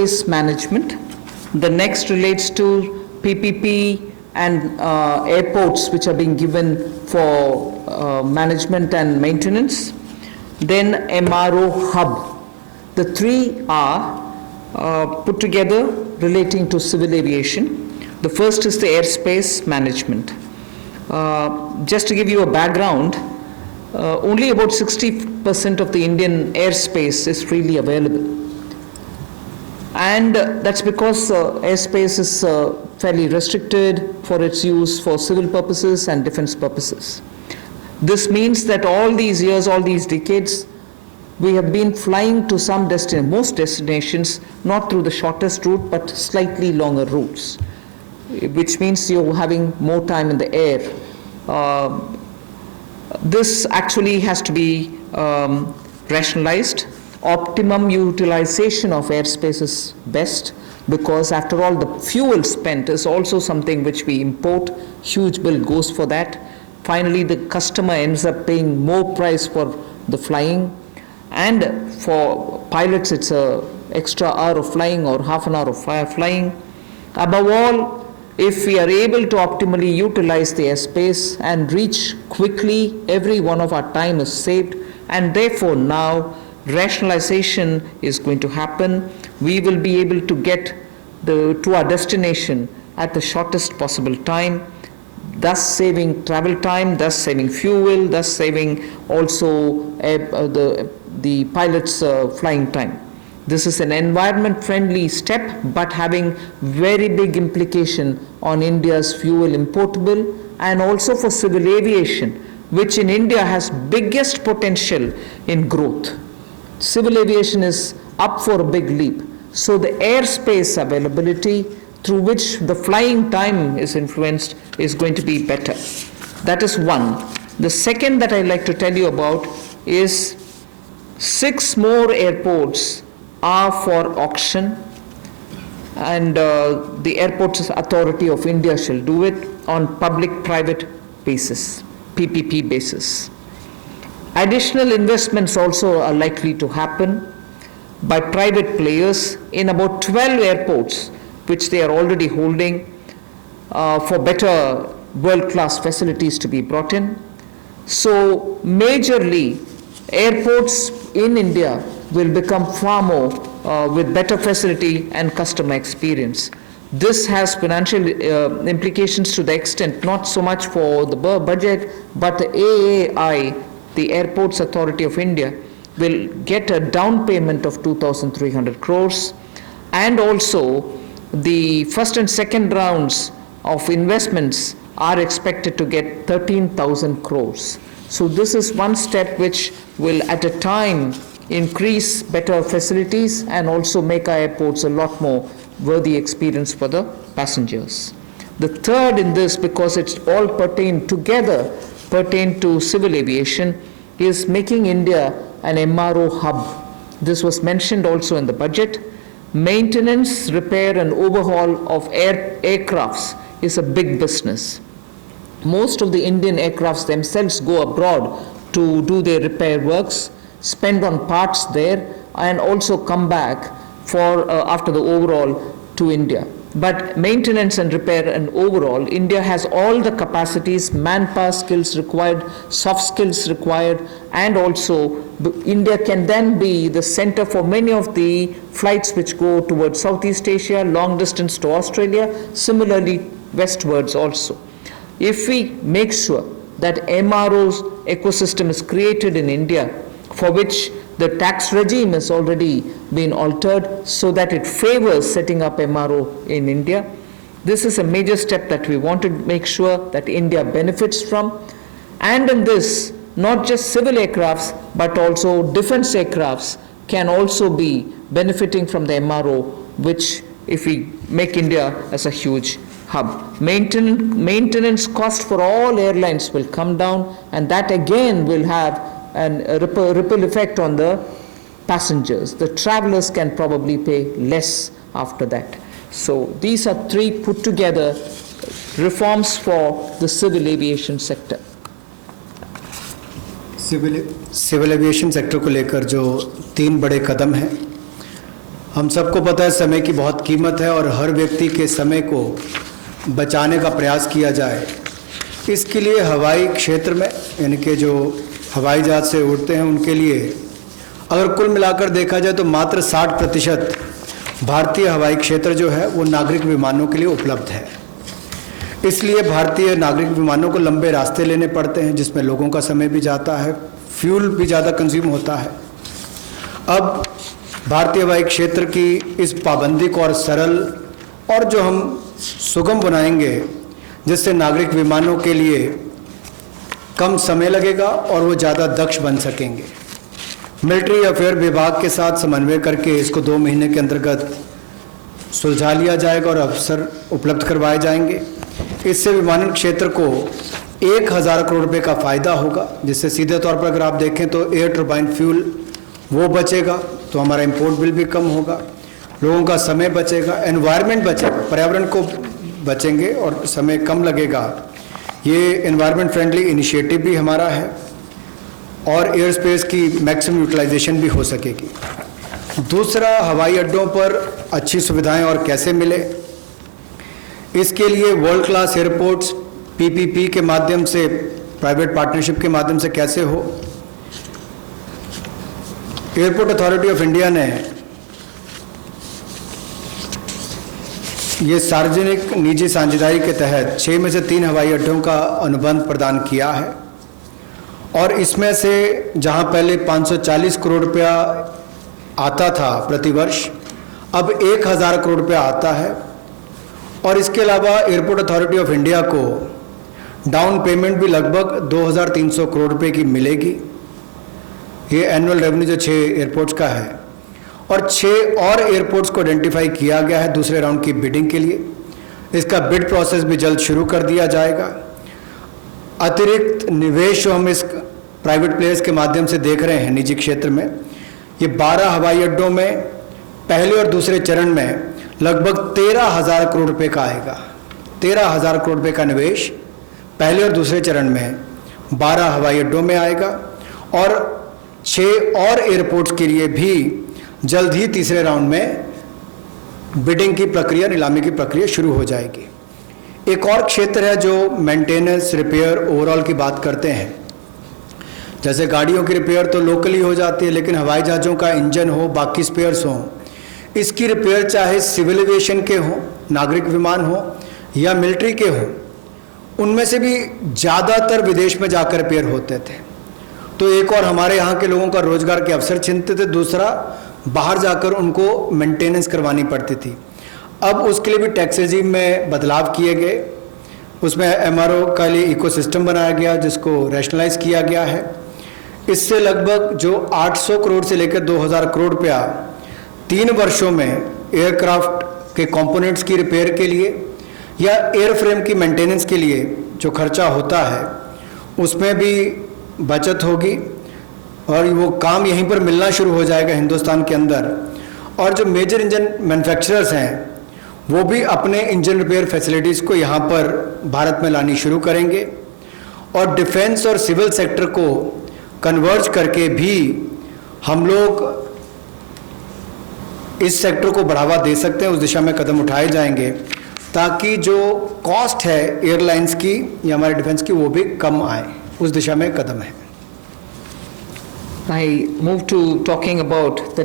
Airspace management. The next relates to PPP and airports which are being given for management and maintenance. Then MRO hub. The three are put together relating to civil aviation. The first is the airspace management. Just to give you a background, only about 60% of the Indian airspace is freely available. And that's because airspace is fairly restricted for its use for civil purposes and defense purposes. This means that all these years, all these decades, we have been flying to some most destinations, not through the shortest route, but slightly longer routes, which means you're having more time in the air. This actually has to be rationalized. Optimum utilization of airspace is best, because after all the fuel spent is also something which we import. Huge bill goes for that. Finally the customer ends up paying more price for the flying, and for pilots it's a extra hour of flying or half an hour of flying. Above all, if we are able to optimally utilize the airspace and reach quickly, every one of our time is saved, and therefore now rationalization is going to happen. We will be able to get to our destination at the shortest possible time, thus saving travel time, thus saving fuel, thus saving also the pilot's flying time. This is an environment-friendly step, but having very big implication on India's fuel importable and also for civil aviation, which in India has biggest potential in growth. Civil aviation is up for a big leap. So the airspace availability through which the flying time is influenced is going to be better. That is one. The second that I'd like to tell you about is 6 more airports are for auction, and the Airports Authority of India shall do it on public-private basis, PPP basis. Additional investments also are likely to happen by private players in about 12 airports, which they are already holding, for better world-class facilities to be brought in. So majorly, airports in India will become far more with better facility and customer experience. This has financial implications to the extent not so much for the budget, but the AAI, the Airports Authority of India, will get a down payment of 2,300 crores, and also the first and second rounds of investments are expected to get 13,000 crores. So this is one step which will at a time increase better facilities and also make our airports a lot more worthy experience for the passengers. The third in this, because it's all pertain to civil aviation, is making India an MRO hub. This was mentioned also in the budget. Maintenance, repair and overhaul of aircrafts is a big business. Most of the Indian aircrafts themselves go abroad to do their repair works, spend on parts there, and also come back for after the overhaul to India. But maintenance and repair and overall, India has all the capacities, manpower skills required, soft skills required, and also India can then be the center for many of the flights which go towards Southeast Asia, long distance to Australia, similarly westwards also. If we make sure that MRO's ecosystem is created in India, for which the tax regime has already been altered so that it favors setting up MRO in India. This is a major step that we want to make sure that India benefits from. And in this, not just civil aircrafts, but also defense aircrafts can also be benefiting from the MRO, which if we make India as a huge hub. Maintenance cost for all airlines will come down, and that again will have a ripple effect on the passengers. The travelers can probably pay less after that. So these are 3 put together reforms for the civil aviation sector. Civil aviation sector को लेकर जो 3 बड़े कदम हैं, हम सबको पता है समय की बहुत कीमत है और हर व्यक्ति के समय को बचाने का प्रयास किया जाए। इसके लिए हवाई क्षेत्र में यानी कि जो हवाई जहाज से उड़ते हैं उनके लिए अगर कुल मिलाकर देखा जाए तो मात्र 60% भारतीय हवाई क्षेत्र जो है वो नागरिक विमानों के लिए उपलब्ध है। इसलिए भारतीय नागरिक विमानों को लंबे रास्ते लेने पड़ते हैं जिसमें लोगों का समय भी जाता है, फ्यूल भी ज़्यादा कंज्यूम होता है। अब भारतीय हवाई क्षेत्र की इस पाबंदी को और सरल और जो हम सुगम बनाएंगे जिससे नागरिक विमानों के लिए कम समय लगेगा और वो ज़्यादा दक्ष बन सकेंगे। मिलिट्री अफेयर विभाग के साथ समन्वय करके इसको 2 महीने के अंतर्गत सुलझा लिया जाएगा और अवसर उपलब्ध करवाए जाएंगे। इससे विमानन क्षेत्र को 1000 करोड़ रुपए का फायदा होगा, जिससे सीधे तौर पर अगर आप देखें तो एयर टर्बाइन फ्यूल वो बचेगा तो हमारा इंपोर्ट बिल भी कम होगा, लोगों का समय बचेगा, एनवायरनमेंट बचेगा, पर्यावरण को बचेंगे और समय कम लगेगा। ये एनवायरनमेंट फ्रेंडली इनिशिएटिव भी हमारा है और एयर स्पेस की मैक्सिमम यूटिलाइजेशन भी हो सकेगी। दूसरा, हवाई अड्डों पर अच्छी सुविधाएं और कैसे मिले, इसके लिए वर्ल्ड क्लास एयरपोर्ट्स पीपीपी के माध्यम से, प्राइवेट पार्टनरशिप के माध्यम से कैसे हो। एयरपोर्ट अथॉरिटी ऑफ इंडिया ने ये सार्वजनिक निजी साझेदारी के तहत 6 में से 3 हवाई अड्डों का अनुबंध प्रदान किया है और इसमें से जहां पहले 540 करोड़ रुपया आता था प्रतिवर्ष, अब 1000 करोड़ रुपया आता है। और इसके अलावा एयरपोर्ट अथॉरिटी ऑफ इंडिया को डाउन पेमेंट भी लगभग 2300 करोड़ रुपए की मिलेगी। ये एनुअल रेवेन्यू जो 6 एयरपोर्ट्स का है और 6 और एयरपोर्ट्स को आइडेंटिफाई किया गया है दूसरे राउंड की बिडिंग के लिए। इसका बिड प्रोसेस भी जल्द शुरू कर दिया जाएगा। अतिरिक्त निवेश जो हम इस प्राइवेट प्लेयर्स के माध्यम से देख रहे हैं निजी क्षेत्र में, ये 12 हवाई अड्डों में पहले और दूसरे चरण में लगभग 13,000 करोड़ रुपए का आएगा। 13,000 करोड़ रुपए का निवेश पहले और दूसरे चरण में 12 हवाई अड्डों में आएगा और 6 और एयरपोर्ट्स के लिए भी जल्द ही तीसरे राउंड में बिडिंग की प्रक्रिया, नीलामी की प्रक्रिया शुरू हो जाएगी। एक और क्षेत्र है जो मेंटेनेंस, रिपेयर, ओवरऑल की बात करते हैं। जैसे गाड़ियों की रिपेयर तो लोकली हो जाती है, लेकिन हवाई जहाज़ों का इंजन हो, बाकी स्पेयर्स हों, इसकी रिपेयर चाहे सिविल एविएशन के हों, नागरिक विमान हो या मिलिट्री के हों, उनमें से भी ज़्यादातर विदेश में जाकर रिपेयर होते थे। तो एक और हमारे यहाँ के लोगों का रोजगार के अवसर छिनते थे, दूसरा बाहर जाकर उनको मेंटेनेंस करवानी पड़ती थी। अब उसके लिए भी टैक्स रेजिम में बदलाव किए गए, उसमें एमआरओ का लिए इकोसिस्टम बनाया गया जिसको रैशनलाइज किया गया है। इससे लगभग जो 800 करोड़ से लेकर 2000 करोड़ रुपया 3 वर्षों में एयरक्राफ्ट के कंपोनेंट्स की रिपेयर के लिए या एयरफ्रेम की मेंटेनेंस के लिए जो खर्चा होता है उसमें भी बचत होगी और वो काम यहीं पर मिलना शुरू हो जाएगा हिंदुस्तान के अंदर। और जो मेजर इंजन मैन्युफैक्चरर्स हैं वो भी अपने इंजन रिपेयर फैसिलिटीज़ को यहाँ पर भारत में लानी शुरू करेंगे और डिफेंस और सिविल सेक्टर को कन्वर्ज करके भी हम लोग इस सेक्टर को बढ़ावा दे सकते हैं। उस दिशा में कदम उठाए जाएंगे ताकि जो कॉस्ट है एयरलाइंस की या हमारे डिफेंस की वो भी कम आए, उस दिशा में कदम है। I move to talking about the